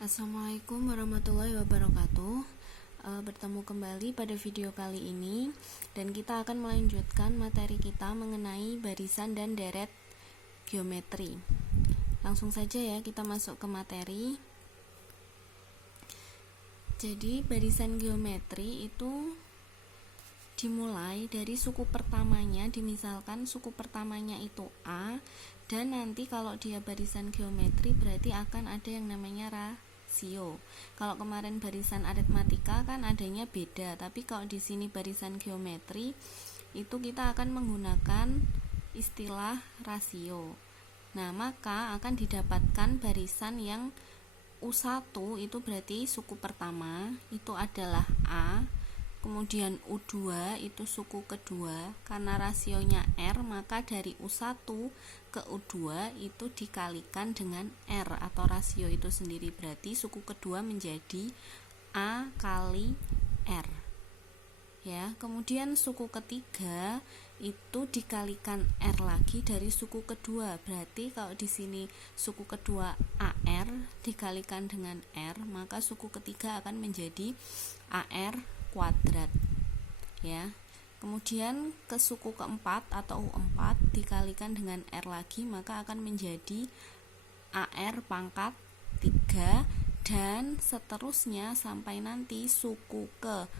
Assalamualaikum warahmatullahi wabarakatuh. Bertemu kembali pada video kali ini, dan kita akan melanjutkan materi kita mengenai barisan dan deret geometri. Langsung saja ya, kita masuk ke materi. Jadi barisan geometri itu dimulai dari suku pertamanya. Misalkan suku pertamanya itu A, dan nanti kalau dia barisan geometri berarti akan ada yang namanya rasio. Kalau kemarin barisan aritmatika kan adanya beda, tapi kalau di sini barisan geometri itu kita akan menggunakan istilah rasio. Nah, maka akan didapatkan barisan yang U1 itu berarti suku pertama itu adalah A. Kemudian U2 itu suku kedua, karena rasionya R, maka dari U1 ke U2 itu dikalikan dengan R atau rasio itu sendiri, berarti suku kedua menjadi A kali R. Ya, kemudian suku ketiga itu dikalikan R lagi dari suku kedua. Berarti kalau di sini suku kedua AR dikalikan dengan R, maka suku ketiga akan menjadi AR kuadrat. Ya. Kemudian ke suku keempat atau U4 dikalikan dengan R lagi, maka akan menjadi AR pangkat 3, dan seterusnya sampai nanti suku ke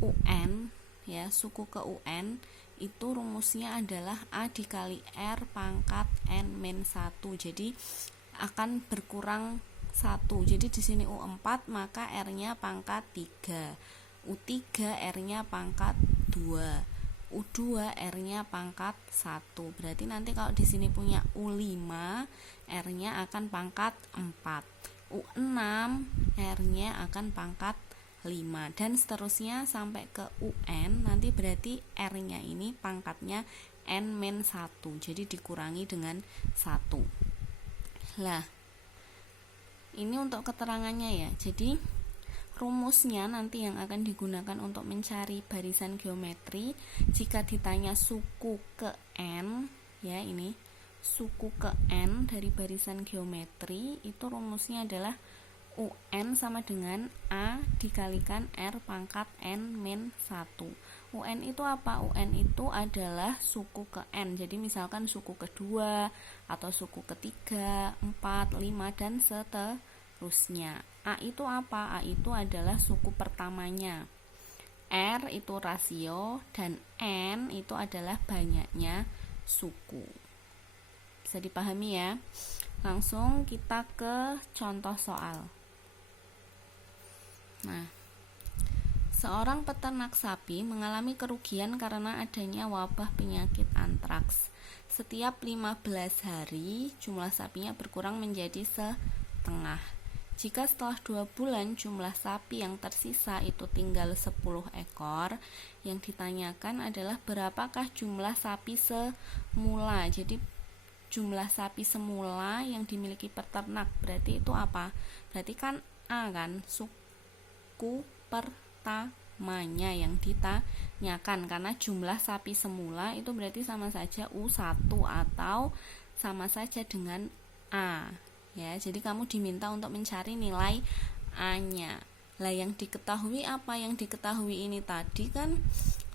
UN, ya, suku ke UN itu rumusnya adalah A dikali R pangkat N-1. Jadi akan berkurang 1. Jadi di sini U4 maka R-nya pangkat 3. U3 R-nya pangkat 2. U2 R-nya pangkat 1. Berarti nanti kalau di sini punya U5 R-nya akan pangkat 4. U6 R-nya akan pangkat 5, dan seterusnya sampai ke UN. Nanti berarti R-nya ini pangkatnya N-1, jadi dikurangi dengan 1. Lah, ini untuk keterangannya ya. Jadi rumusnya nanti yang akan digunakan untuk mencari barisan geometri jika ditanya suku ke N, ya, ini suku ke N dari barisan geometri, itu rumusnya adalah UN sama dengan A dikalikan R pangkat N-1. UN itu apa? UN itu adalah suku ke N. Jadi misalkan suku kedua atau suku ketiga, 4, 5, dan seterusnya. A itu apa? A itu adalah suku pertamanya. R itu rasio, dan N itu adalah banyaknya suku. Bisa dipahami ya? Langsung kita ke contoh soal. Nah, seorang peternak sapi mengalami kerugian karena adanya wabah penyakit antraks. Setiap 15 hari jumlah sapinya berkurang menjadi setengah. Jika setelah 2 bulan jumlah sapi yang tersisa itu tinggal 10 ekor, yang ditanyakan adalah berapakah jumlah sapi semula. Jadi jumlah sapi semula yang dimiliki peternak, berarti itu apa? Berarti kan A kan, suku pertamanya yang ditanyakan, karena jumlah sapi semula itu berarti sama saja U1 atau sama saja dengan A, ya. Jadi kamu diminta untuk mencari nilai A-nya. Lah, yang diketahui apa? Yang diketahui ini tadi kan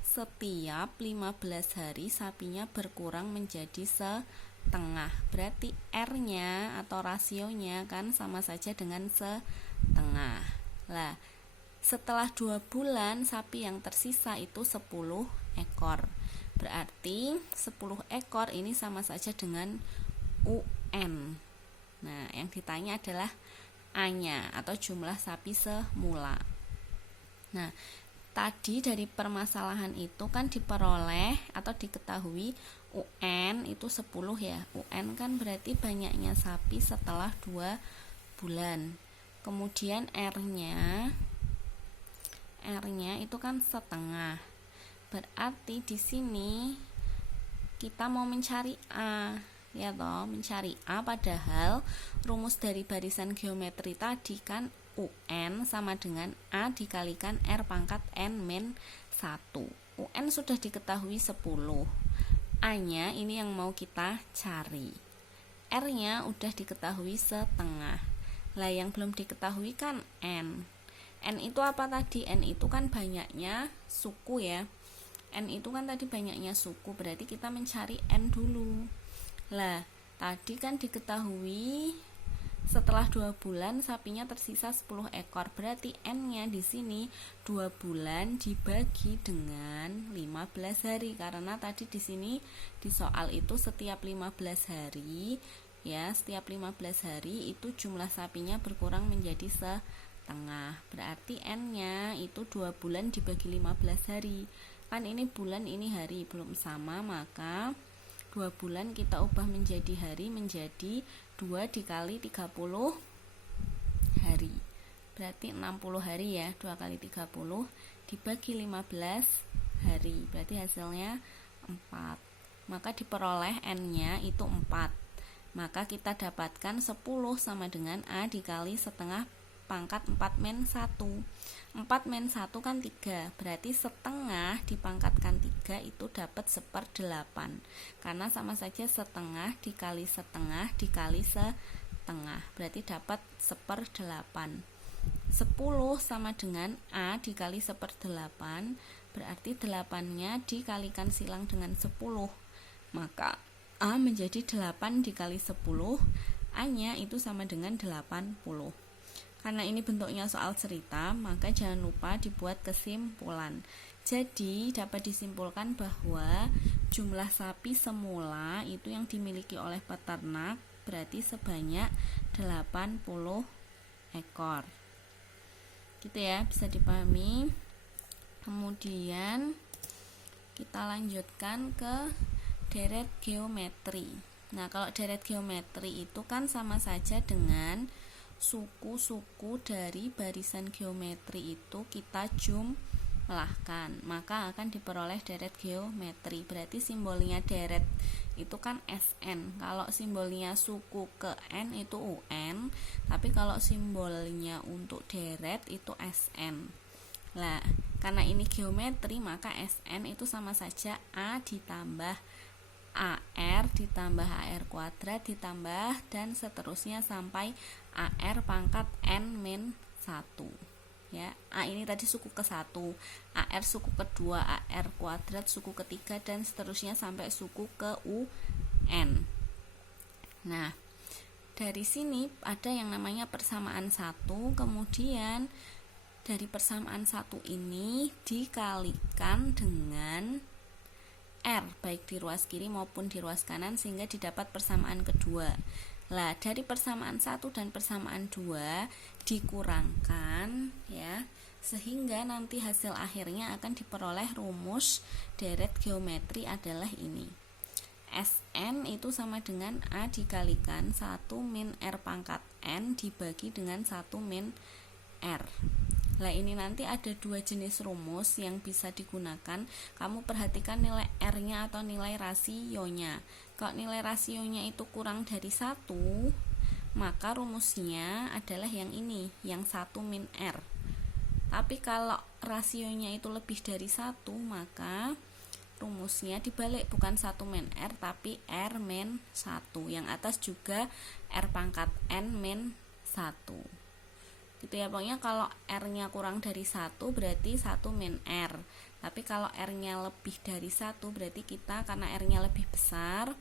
setiap 15 hari sapinya berkurang menjadi setengah. Berarti R-nya atau rasionya kan sama saja dengan setengah. Lah, setelah 2 bulan sapi yang tersisa itu 10 ekor. Berarti 10 ekor ini sama saja dengan UN. Nah, yang ditanya adalah A-nya atau jumlah sapi semula. Nah, tadi dari permasalahan itu kan diperoleh atau diketahui UN itu 10 ya. UN kan berarti banyaknya sapi setelah 2 bulan. Kemudian R-nya itu kan setengah. Berarti di sini kita mau mencari A, ya toh, mencari A, padahal rumus dari barisan geometri tadi kan UN sama dengan A dikalikan R pangkat N-1. UN sudah diketahui 10. A-nya ini yang mau kita cari. R-nya udah diketahui setengah. Lah yang belum diketahui kan N. N itu apa tadi? N itu kan banyaknya suku ya. N itu kan tadi banyaknya suku, berarti kita mencari N dulu. Lah tadi kan diketahui setelah 2 bulan sapinya tersisa 10 ekor. Berarti N-nya di sini 2 bulan dibagi dengan 15 hari. Karena tadi di sini di soal itu setiap 15 hari ya, setiap 15 hari itu jumlah sapinya berkurang menjadi setengah. Berarti N-nya itu 2 bulan dibagi 15 hari. Kan ini bulan, ini hari belum sama, maka 2 bulan kita ubah menjadi hari, menjadi 2 dikali 30 hari. Berarti 60 hari ya, 2 kali 30 dibagi 15 hari. Berarti hasilnya 4. Maka diperoleh N-nya itu 4. Maka kita dapatkan 10 sama dengan A dikali setengah pangkat 4 min 1. 4 min 1 kan 3, berarti setengah dipangkatkan 3 itu dapat 1/8. Karena sama saja setengah dikali setengah dikali setengah, berarti dapat 1/8. 10 sama dengan A dikali 1/8, berarti 8-nya dikalikan silang dengan 10. Maka A menjadi 8 dikali 10, A-nya itu sama dengan 80. Karena ini bentuknya soal cerita, maka jangan lupa dibuat kesimpulan. Jadi dapat disimpulkan bahwa jumlah sapi semula itu yang dimiliki oleh peternak berarti sebanyak 80 ekor. Gitu ya, bisa dipahami. Kemudian kita lanjutkan ke deret geometri. Nah, kalau deret geometri itu kan sama saja dengan suku-suku dari barisan geometri itu kita jumlahkan, maka akan diperoleh deret geometri. Berarti simbolnya deret itu kan SN. Kalau simbolnya suku ke N itu UN, tapi kalau simbolnya untuk deret itu SN. Lah, karena ini geometri, maka SN itu sama saja A ditambah AR ditambah AR kuadrat ditambah dan seterusnya sampai AR pangkat N-1 ya. A ini tadi suku ke-1, AR suku kedua, AR kuadrat suku ketiga, dan seterusnya sampai suku ke UN. Nah, dari sini ada yang namanya persamaan 1, kemudian dari persamaan 1 ini dikalikan dengan R baik di ruas kiri maupun di ruas kanan sehingga didapat persamaan kedua. Lah, dari persamaan 1 dan persamaan 2 dikurangkan ya, sehingga nanti hasil akhirnya akan diperoleh rumus deret geometri adalah ini. SN itu sama dengan A dikalikan 1 min R pangkat N dibagi dengan 1 min R. Nah, ini nanti ada 2 jenis rumus yang bisa digunakan. Kamu perhatikan nilai R-nya atau nilai rasionya. Kalau nilai rasionya itu kurang dari 1, maka rumusnya adalah yang ini, yang 1 min R. Tapi kalau rasionya itu lebih dari 1, maka rumusnya dibalik, bukan 1 min R tapi R min 1. Yang atas juga R pangkat N min 1. Gitu ya, pokoknya kalau R-nya kurang dari 1 berarti 1 min R. Tapi kalau R-nya lebih dari 1 berarti kita, karena R-nya lebih besar,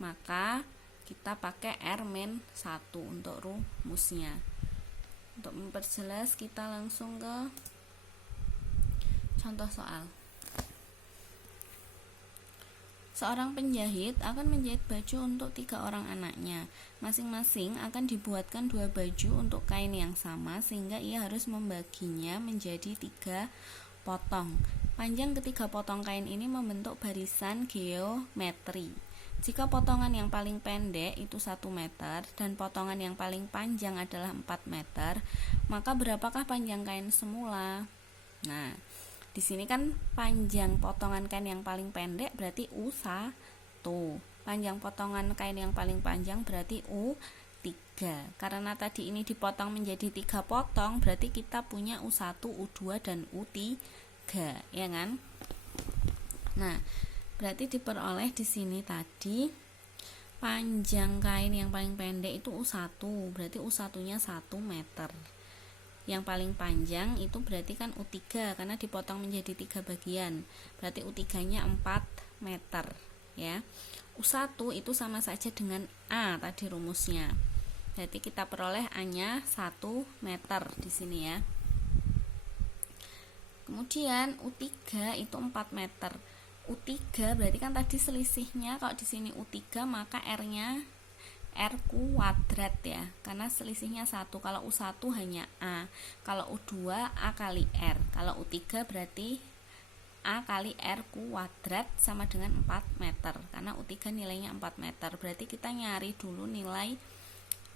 maka kita pakai R min 1 untuk rumusnya. Untuk memperjelas kita langsung ke contoh soal. Seorang penjahit akan menjahit baju untuk 3 orang anaknya. Masing-masing akan dibuatkan 2 baju untuk kain yang sama sehingga ia harus membaginya menjadi 3 potong. Panjang ketiga potong kain ini membentuk barisan geometri. Jika potongan yang paling pendek itu 1 meter dan potongan yang paling panjang adalah 4 meter, maka berapakah panjang kain semula? Nah, di sini kan panjang potongan kain yang paling pendek berarti U1. Panjang potongan kain yang paling panjang berarti U3. Karena tadi ini dipotong menjadi 3 potong, berarti kita punya U1, U2 dan U3, ya kan? Nah, berarti diperoleh di sini tadi panjang kain yang paling pendek itu U1, berarti U1 nya 1 meter. Yang paling panjang itu berarti kan U3 karena dipotong menjadi 3 bagian, berarti U3 nya 4 meter ya. U1 itu sama saja dengan A tadi rumusnya, berarti kita peroleh A nya 1 meter di sini ya. Kemudian U3 itu 4 meter. U3 berarti kan tadi selisihnya, kalau di sini U3 maka R-nya R kuadrat ya, karena selisihnya 1. Kalau U1 hanya A, kalau U2 A kali R, kalau U3 berarti A kali R kuadrat sama dengan 4 meter, karena U3 nilainya 4 meter. Berarti kita nyari dulu nilai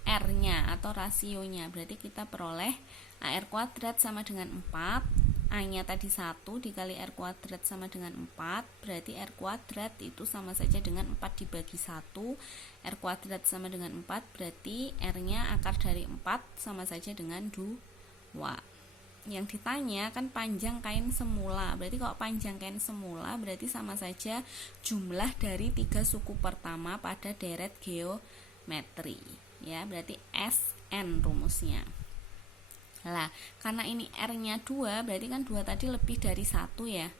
R-nya atau rasionya, berarti kita peroleh AR kuadrat sama dengan 4, A-nya tadi 1 dikali R kuadrat sama dengan 4, berarti R kuadrat itu sama saja dengan 4 dibagi 1, R kuadrat sama dengan 4, berarti R-nya akar dari 4 sama saja dengan 2. Yang ditanya kan panjang kain semula, berarti kalau panjang kain semula berarti sama saja jumlah dari 3 suku pertama pada deret geometri ya, berarti SN rumusnya. Lah, karena ini R-nya 2, berarti kan 2 tadi lebih dari 1 ya.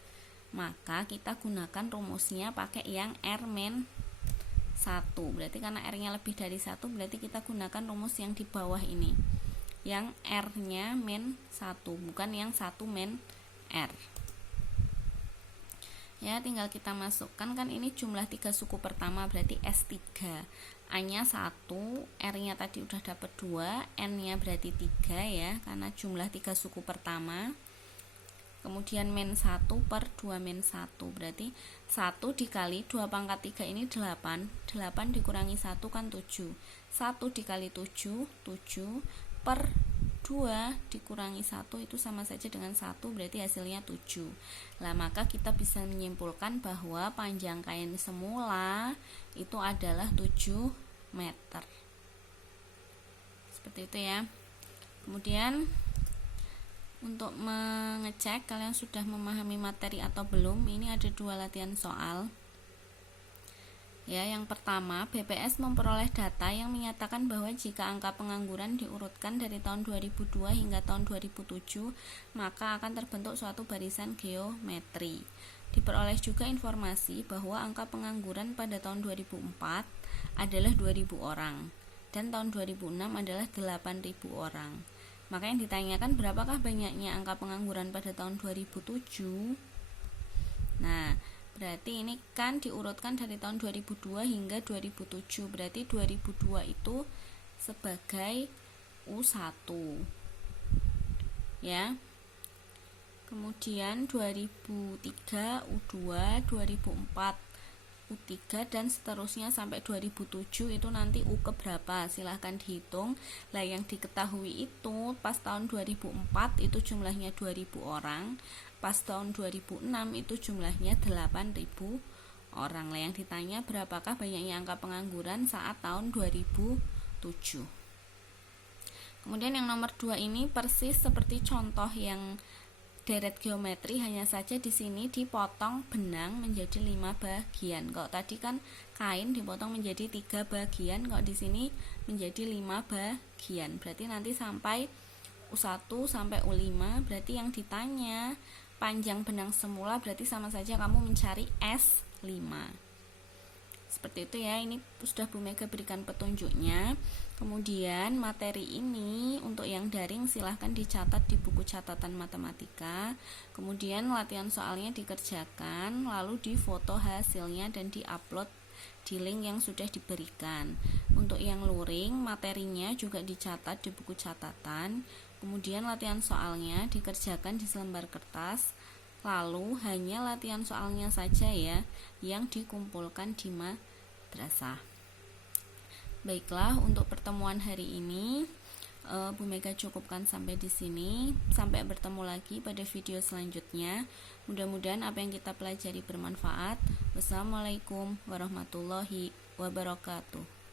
Maka kita gunakan rumusnya pakai yang R-1. Berarti karena R-nya lebih dari 1, berarti kita gunakan rumus yang di bawah ini. Yang R-nya -1, bukan yang 1 min R. Ya, tinggal kita masukkan, kan ini jumlah 3 suku pertama berarti S3. A-nya 1, R-nya tadi udah dapat 2, N-nya berarti 3 ya, karena jumlah 3 suku pertama. Kemudian -1 per 2 -1, berarti 1 dikali 2 pangkat 3 ini 8, 8 dikurangi 1 kan 7, 1 dikali 7, 7 per 2 dikurangi 1 itu sama saja dengan 1, berarti hasilnya 7. Lah, maka kita bisa menyimpulkan bahwa panjang kain semula itu adalah 7 meter. Seperti itu ya. Kemudian untuk mengecek kalian sudah memahami materi atau belum, ini ada 2 latihan soal. Ya, yang pertama, BPS memperoleh data yang menyatakan bahwa jika angka pengangguran diurutkan dari tahun 2002 hingga tahun 2007, maka akan terbentuk suatu barisan geometri. Diperoleh juga informasi bahwa angka pengangguran pada tahun 2004 adalah 2.000 orang dan tahun 2006 adalah 8.000 orang. Maka yang ditanyakan berapakah banyaknya angka pengangguran pada tahun 2007? Nah, berarti ini kan diurutkan dari tahun 2002 hingga 2007, berarti 2002 itu sebagai U1 ya. Kemudian 2003 U2, 2004 U3 dan seterusnya sampai 2007 itu nanti U keberapa, silahkan dihitung. Lah, yang diketahui itu pas tahun 2004 itu jumlahnya 2.000 orang, pas tahun 2006 itu jumlahnya 8.000 orang. Lah, yang ditanya berapakah banyaknya angka pengangguran saat tahun 2007. Kemudian yang nomor 2 ini persis seperti contoh yang deret geometri, hanya saja di sini dipotong benang menjadi 5 bagian. Kalau tadi kan kain dipotong menjadi 3 bagian, kalau di sini menjadi 5 bagian. Berarti nanti sampai U1 sampai U5, berarti yang ditanya panjang benang semula, berarti sama saja kamu mencari S5. Seperti itu ya, ini sudah Bu Mega berikan petunjuknya. Kemudian materi ini untuk yang daring silahkan dicatat di buku catatan matematika. Kemudian latihan soalnya dikerjakan, lalu difoto hasilnya dan diupload di link yang sudah diberikan. Untuk yang luring, materinya juga dicatat di buku catatan. Kemudian latihan soalnya dikerjakan di selembar kertas. Lalu hanya latihan soalnya saja ya yang dikumpulkan di madrasah. Baiklah, untuk pertemuan hari ini Bu Mega cukupkan sampai di sini. Sampai bertemu lagi pada video selanjutnya. Mudah-mudahan apa yang kita pelajari bermanfaat. Wassalamualaikum warahmatullahi wabarakatuh.